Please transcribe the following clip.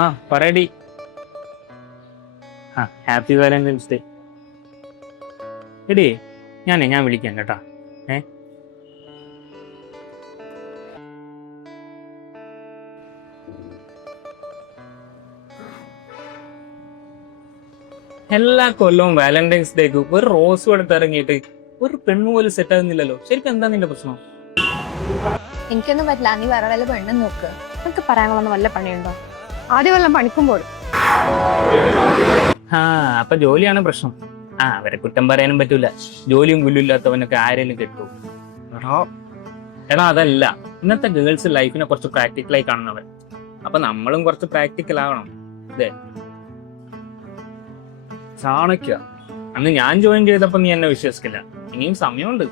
ആ പറയടി. ആ ഹാപ്പി വാലന്റൈൻസ് ഡേ. എടി ഞാൻ വിളിക്കാം കേട്ടാ. ഏ എല്ലാ കൊല്ലവും വാലന്റൈൻസ് ഡേക്ക് ഒരു റോസ് കൊടുത്ത് ഇറങ്ങിയിട്ട് ഒരു പെണ്ണു പോലും സെറ്റ് ആകുന്നില്ലല്ലോ. ശരിക്കും എന്താ നിന്റെ പ്രശ്നം? എനിക്കൊന്നും പറ്റില്ല, നീ വേറെ വല്ല പെണ്ണും നോക്ക്. നിനക്ക് പറയാനുള്ള വല്ല പണിയുണ്ടോ? ആദ്യം വല്ലതും പണിക്കുമ്പോൾ ആ അപ്പൊ ജോലിയാണ് പ്രശ്നം. ആ അവരെ കുറ്റം പറയാനും പറ്റൂല. ജോലിയും പുല്ലും ഇല്ലാത്തവനൊക്കെ ആരെങ്കിലും കിട്ടൂ. എടാ അതല്ല, ഇന്നത്തെ ഗേൾസ് ലൈഫിനെ കുറച്ച് പ്രാക്ടിക്കലായി കാണുന്നവൻ. അപ്പൊ നമ്മളും കുറച്ച് പ്രാക്ടിക്കൽ ആവണം. അതെ, ചാണക്യ അന്ന് ഞാൻ ജോയിൻ ചെയ്തപ്പോ നീ എന്നെ വിശ്വസിക്കില്ല. ഇനിയും സമയമുണ്ട്.